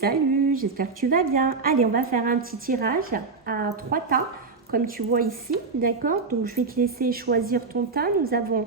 salut, j'espère que tu vas bien. Allez, on va faire un petit tirage à 3 tas, comme tu vois ici, d'accord? Donc, je vais te laisser choisir ton tas. Nous avons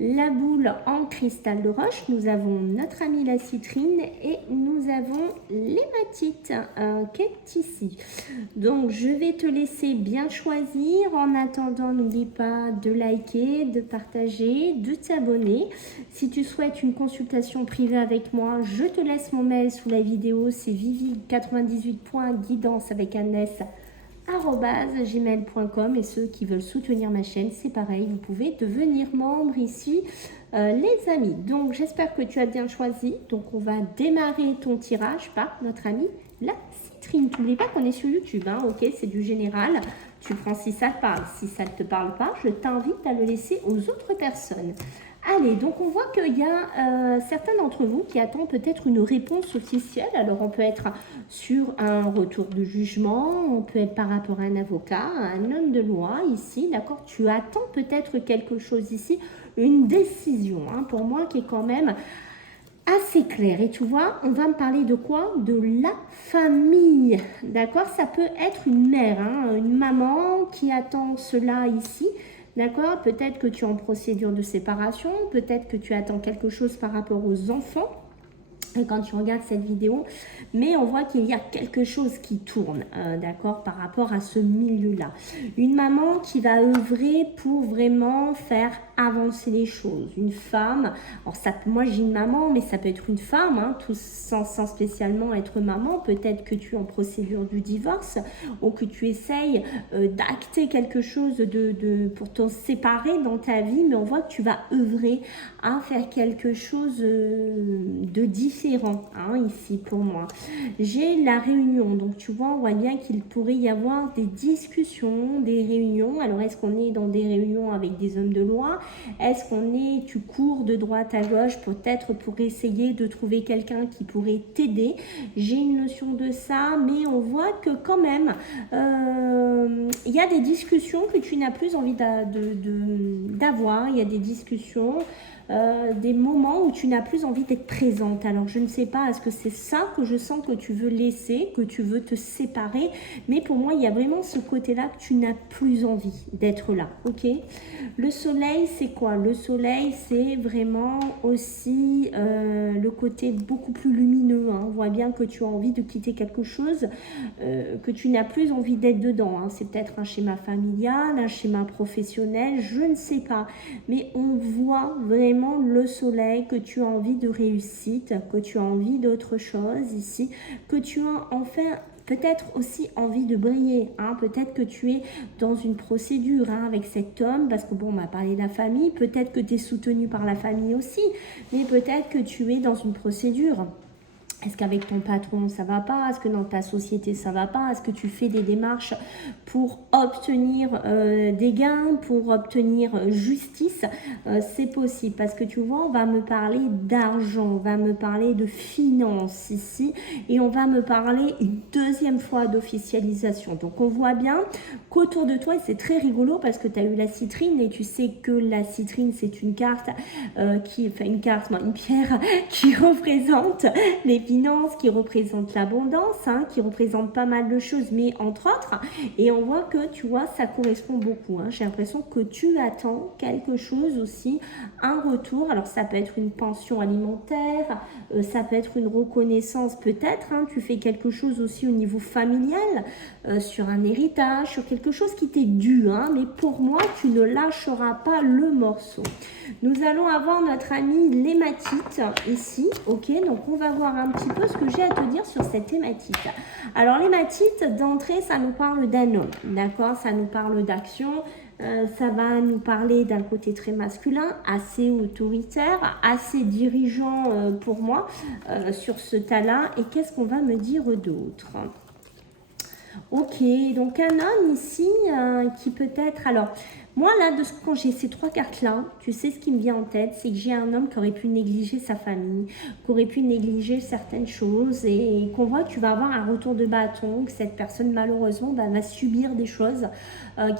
la boule en cristal de roche, nous avons notre amie la citrine et nous avons l'hématite qui est ici. Donc, je vais te laisser bien choisir. En attendant, n'oublie pas de liker, de partager, de t'abonner. Si tu souhaites une consultation privée avec moi, je te laisse mon mail sous la vidéo. C'est vivi98.guidance avec un s @gmail.com. Et ceux qui veulent soutenir ma chaîne, c'est pareil, vous pouvez devenir membre ici, les amis. Donc j'espère que tu as bien choisi. Donc on va démarrer ton tirage par notre amie la citrine. N'oublie pas qu'on est sur YouTube, hein, ok, c'est du général. Tu prends si ça te parle. Si ça ne te parle pas, je t'invite à le laisser aux autres personnes. Allez, donc on voit qu'il y a certains d'entre vous qui attendent peut-être une réponse officielle. Alors on peut être sur un retour de jugement, on peut être par rapport à un avocat, à un homme de loi ici, d'accord? Tu attends peut-être quelque chose ici, une décision, hein, pour moi qui est quand même assez claire. Et tu vois, on va me parler de quoi? De la famille, d'accord? Ça peut être une mère, hein, une maman qui attend cela ici. D'accord? Peut-être que tu es en procédure de séparation, peut-être que tu attends quelque chose par rapport aux enfants quand tu regardes cette vidéo, mais on voit qu'il y a quelque chose qui tourne, d'accord, par rapport à ce milieu-là. Une maman qui va œuvrer pour vraiment faire avancer les choses. Une femme, alors ça, moi j'ai une maman, mais ça peut être une femme, hein, tout sans spécialement être maman. Peut-être que tu es en procédure du divorce ou que tu essayes d'acter quelque chose pour te séparer dans ta vie, mais on voit que tu vas œuvrer à faire quelque chose de différent, hein, ici pour moi. J'ai la réunion, donc tu vois, on voit bien qu'il pourrait y avoir des discussions, des réunions. Alors est-ce qu'on est dans des réunions avec des hommes de loi? Est-ce qu'on est, tu cours de droite à gauche peut-être pour essayer de trouver quelqu'un qui pourrait t'aider? J'ai une notion de ça, mais on voit que quand même il y a des discussions que tu n'as plus envie d'avoir. Il y a des discussions, des moments où tu n'as plus envie d'être présente. Alors je ne sais pas, est-ce que c'est ça que je sens que tu veux laisser, que tu veux te séparer, mais pour moi il y a vraiment ce côté-là que tu n'as plus envie d'être là, ok? Le soleil, c'est quoi? Le soleil, c'est vraiment aussi le côté beaucoup plus lumineux, hein. On voit bien que tu as envie de quitter quelque chose, que tu n'as plus envie d'être dedans, hein. C'est peut-être un schéma familial, un schéma professionnel, je ne sais pas, mais on voit vraiment le soleil, que tu as envie de réussite, que tu as envie d'autre chose ici, que tu as enfin peut-être aussi envie de briller, hein. Peut-être que tu es dans une procédure, hein, avec cet homme, parce que bon, on m'a parlé de la famille, peut-être que tu es soutenu par la famille aussi, mais peut-être que tu es dans une procédure. Est-ce qu'avec ton patron ça va pas? Est-ce que dans ta société ça va pas? Est-ce que tu fais des démarches pour obtenir des gains, pour obtenir justice? C'est possible, parce que tu vois, on va me parler d'argent, on va me parler de finances ici, et on va me parler une deuxième fois d'officialisation. Donc on voit bien qu'autour de toi, et c'est très rigolo parce que tu as eu la citrine, et tu sais que la citrine c'est une carte une pierre qui représente les finances, qui représente l'abondance, hein, qui représente pas mal de choses, mais entre autres, et on voit que, tu vois, ça correspond beaucoup, hein. J'ai l'impression que tu attends quelque chose aussi, un retour. Alors ça peut être une pension alimentaire, ça peut être une reconnaissance peut-être, hein. Tu fais quelque chose aussi au niveau familial, sur un héritage, sur quelque chose qui t'est dû, hein, mais pour moi, tu ne lâcheras pas le morceau. Nous allons avoir notre amie l'hématite ici, ok? Donc on va voir un petit peu ce que j'ai à te dire sur cette hématite. Alors l'hématite, d'entrée, ça nous parle d'un homme, d'accord? Ça nous parle d'action, ça va nous parler d'un côté très masculin, assez autoritaire, assez dirigeant pour moi sur ce tas-là. Et qu'est-ce qu'on va me dire d'autre? Ok, donc un homme ici qui peut être, alors Moi, là, quand j'ai ces 3 cartes-là, tu sais ce qui me vient en tête, c'est que j'ai un homme qui aurait pu négliger sa famille, qui aurait pu négliger certaines choses et qu'on voit que tu vas avoir un retour de bâton, que cette personne, malheureusement, va subir des choses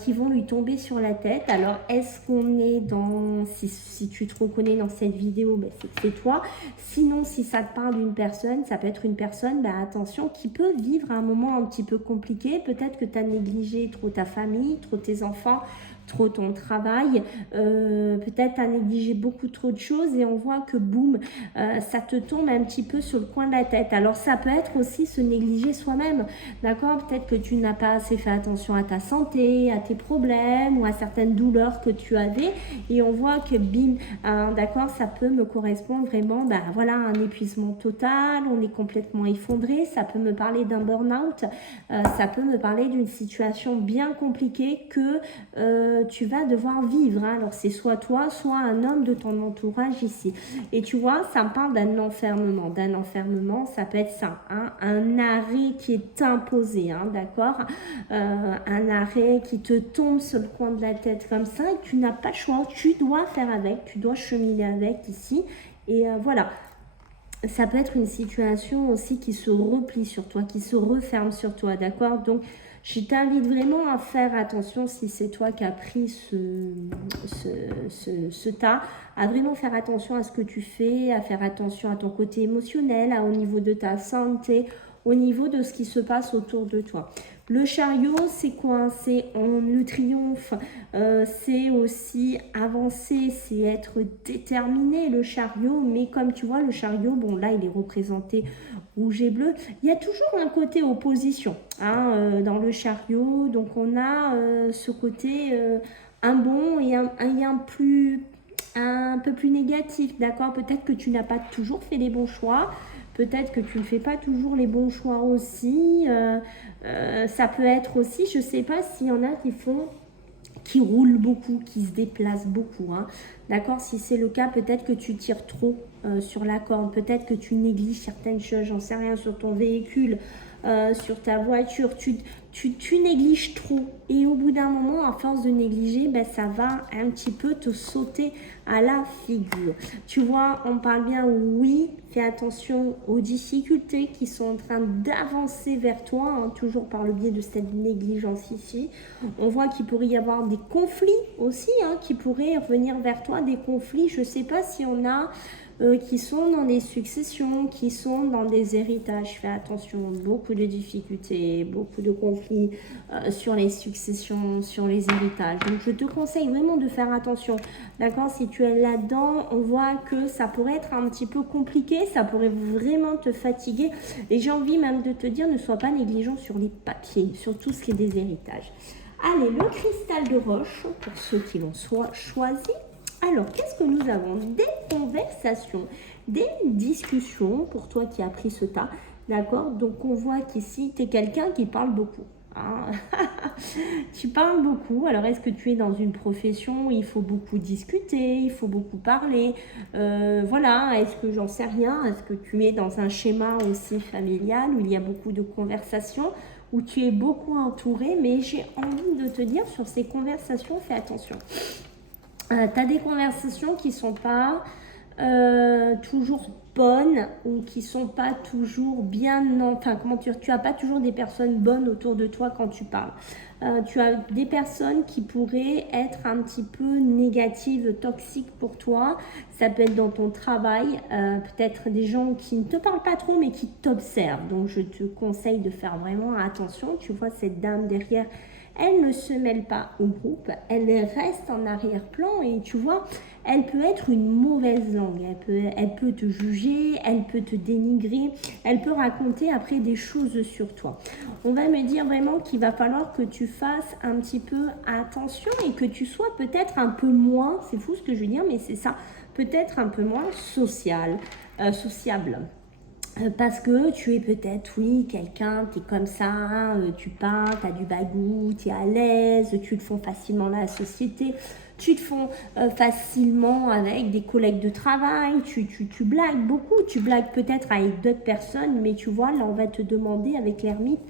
qui vont lui tomber sur la tête. Alors, est-ce qu'on est dans... Si tu te reconnais dans cette vidéo, c'est que c'est toi. Sinon, si ça te parle d'une personne, ça peut être une personne, attention, qui peut vivre un moment un petit peu compliqué. Peut-être que tu as négligé trop ta famille, trop tes enfants, trop ton travail, peut-être à négliger beaucoup trop de choses et on voit que boum, ça te tombe un petit peu sur le coin de la tête. Alors ça peut être aussi se négliger soi-même, d'accord? Peut-être que tu n'as pas assez fait attention à ta santé, à tes problèmes ou à certaines douleurs que tu avais et on voit que bim, d'accord, ça peut me correspondre vraiment, voilà, un épuisement total, on est complètement effondré, ça peut me parler d'un burn-out, ça peut me parler d'une situation bien compliquée que tu vas devoir vivre. Alors c'est soit toi, soit un homme de ton entourage ici. Et tu vois, ça me parle d'un enfermement. D'un enfermement, ça peut être ça, un arrêt qui est imposé, d'accord, un arrêt qui te tombe sur le coin de la tête comme ça et tu n'as pas le choix. Tu dois faire avec, tu dois cheminer avec ici. Et voilà. Ça peut être une situation aussi qui se replie sur toi, qui se referme sur toi, d'accord? Donc, je t'invite vraiment à faire attention si c'est toi qui as pris ce tas, à vraiment faire attention à ce que tu fais, à faire attention à ton côté émotionnel, au niveau de ta santé, au niveau de ce qui se passe autour de toi. Le chariot, c'est quoi? C'est le triomphe, c'est aussi avancer, c'est être déterminé, le chariot. Mais comme tu vois, le chariot, bon là, il est représenté rouge et bleu. Il y a toujours un côté opposition dans le chariot. Donc, on a ce côté un bon et un peu plus négatif, d'accord? Peut-être que tu n'as pas toujours fait les bons choix. Peut-être que tu ne fais pas toujours les bons choix aussi. Ça peut être aussi, je ne sais pas s'il y en a qui roulent beaucoup, qui se déplacent beaucoup. D'accord? Si c'est le cas, peut-être que tu tires trop sur la corde. Peut-être que tu négliges certaines choses, j'en sais rien, sur ton véhicule, sur ta voiture. Tu négliges trop. Et au bout d'un moment, à force de négliger, ça va un petit peu te sauter à la figure. Tu vois, on parle bien, oui, fais attention aux difficultés qui sont en train d'avancer vers toi, toujours par le biais de cette négligence ici. On voit qu'il pourrait y avoir des conflits aussi, qui pourraient revenir vers toi, des conflits. Je ne sais pas si on a... qui sont dans des successions, qui sont dans des héritages. Fais attention, beaucoup de difficultés, beaucoup de conflits sur les successions, sur les héritages. Donc, je te conseille vraiment de faire attention. D'accord? Si tu es là-dedans, on voit que ça pourrait être un petit peu compliqué, ça pourrait vraiment te fatiguer. Et j'ai envie même de te dire, ne sois pas négligent sur les papiers, sur tout ce qui est des héritages. Allez, le cristal de roche, pour ceux qui l'ont choisi. Alors, qu'est-ce que nous avons? Des conversations, des discussions pour toi qui as pris ce tas, d'accord? Donc, on voit qu'ici, tu es quelqu'un qui parle beaucoup. Tu parles beaucoup. Alors, est-ce que tu es dans une profession où il faut beaucoup discuter, il faut beaucoup parler? Voilà, est-ce que j'en sais rien? Est-ce que tu es dans un schéma aussi familial où il y a beaucoup de conversations, où tu es beaucoup entouré? Mais j'ai envie de te dire, sur ces conversations, fais attention. Tu as des conversations qui ne sont pas toujours bonnes ou qui ne sont pas toujours bien... Enfin, comment dire, tu n'as pas toujours des personnes bonnes autour de toi quand tu parles. Tu as des personnes qui pourraient être un petit peu négatives, toxiques pour toi. Ça peut être dans ton travail, peut-être des gens qui ne te parlent pas trop mais qui t'observent. Donc, je te conseille de faire vraiment attention. Tu vois cette dame derrière, elle ne se mêle pas au groupe, elle reste en arrière-plan et tu vois, elle peut être une mauvaise langue, elle peut te juger, elle peut te dénigrer, elle peut raconter après des choses sur toi. On va me dire vraiment qu'il va falloir que tu fasses un petit peu attention et que tu sois peut-être un peu moins, c'est fou ce que je veux dire, mais c'est ça, peut-être un peu moins sociable. Parce que tu es peut-être, oui, quelqu'un, tu es comme ça, tu parles, tu as du bagou, tu es à l'aise, tu te fonds facilement dans la société. tu te fonds facilement avec des collègues de travail, tu blagues beaucoup, tu blagues peut-être avec d'autres personnes, mais tu vois, là on va te demander avec l'ermite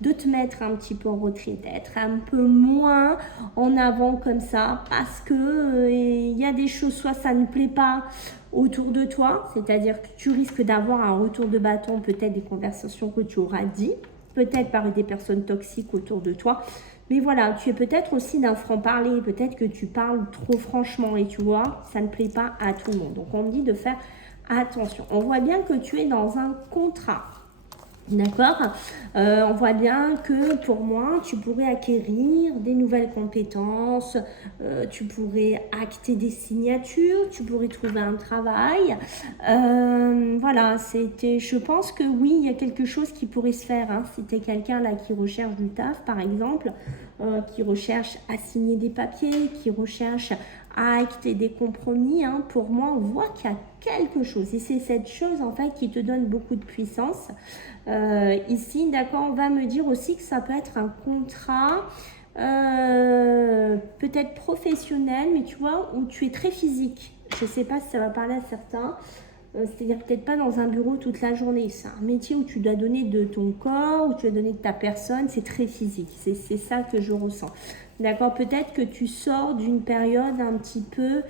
de te mettre un petit peu en retrait, d'être un peu moins en avant comme ça, parce que il y a des choses, soit ça ne plaît pas autour de toi, c'est-à-dire que tu risques d'avoir un retour de bâton, peut-être des conversations que tu auras dit, peut-être par des personnes toxiques autour de toi. Mais voilà, tu es peut-être aussi d'un franc-parler, peut-être que tu parles trop franchement et tu vois, ça ne plaît pas à tout le monde. Donc on me dit de faire attention. On voit bien que tu es dans un contrat. D'accord. On voit bien que pour moi, tu pourrais acquérir des nouvelles compétences, tu pourrais acter des signatures, tu pourrais trouver un travail. Voilà, je pense que oui, il y a quelque chose qui pourrait se faire. Hein, si tu es quelqu'un là qui recherche du taf, par exemple, qui recherche à signer des papiers, qui recherche à acter des compromis, hein, pour moi, on voit qu'il y a quelque chose. Et c'est cette chose, en fait, qui te donne beaucoup de puissance. Ici, d'accord, on va me dire aussi que ça peut être un contrat peut-être professionnel, mais tu vois, où tu es très physique. Je ne sais pas si ça va parler à certains. C'est-à-dire peut-être pas dans un bureau toute la journée. C'est un métier où tu dois donner de ton corps, où tu dois donner de ta personne. C'est très physique. C'est ça que je ressens. D'accord, peut-être que tu sors d'une période un petit peu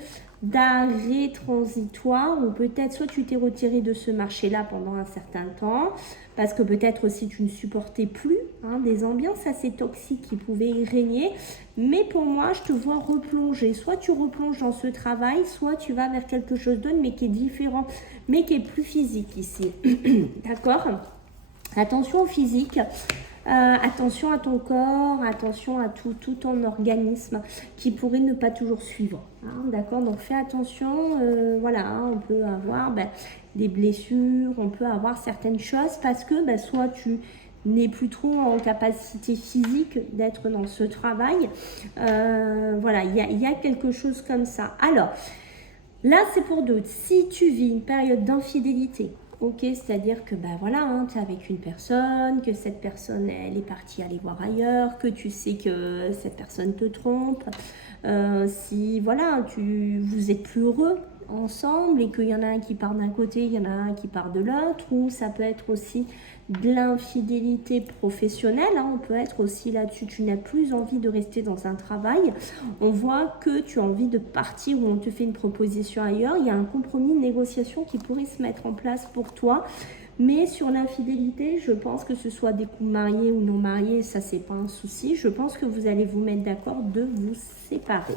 d'arrêt transitoire, ou peut-être soit tu t'es retiré de ce marché-là pendant un certain temps, parce que peut-être aussi tu ne supportais plus des ambiances assez toxiques qui pouvaient y régner. Mais pour moi, je te vois replonger. Soit tu replonges dans ce travail, soit tu vas vers quelque chose d'autre, mais qui est différent, mais qui est plus physique ici. D'accord ? Attention au physique. Attention à ton corps, attention à tout ton organisme qui pourrait ne pas toujours suivre. Hein, d'accord, donc fais attention. Voilà, hein, on peut avoir des blessures, on peut avoir certaines choses parce que soit tu n'es plus trop en capacité physique d'être dans ce travail. Voilà, il y a quelque chose comme ça. Alors, là, c'est pour d'autres. Si tu vis une période d'infidélité, ok, c'est-à-dire que voilà, hein, tu es avec une personne, que cette personne elle est partie aller voir ailleurs, que tu sais que cette personne te trompe, si voilà, vous êtes plus heureux ensemble et qu'il y en a un qui part d'un côté, il y en a un qui part de l'autre, ou ça peut être aussi de l'infidélité professionnelle, hein, on peut être aussi là-dessus, tu n'as plus envie de rester dans un travail, on voit que tu as envie de partir ou on te fait une proposition ailleurs, il y a un compromis, une négociation qui pourrait se mettre en place pour toi. Mais sur l'infidélité, je pense que ce soit des couples mariés ou non mariés, ça c'est pas un souci. Je pense que vous allez vous mettre d'accord de vous séparer.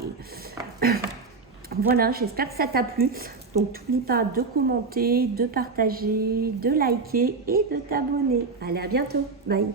Voilà, j'espère que ça t'a plu. Donc, n'oublie pas de commenter, de partager, de liker et de t'abonner. Allez, à bientôt. Bye.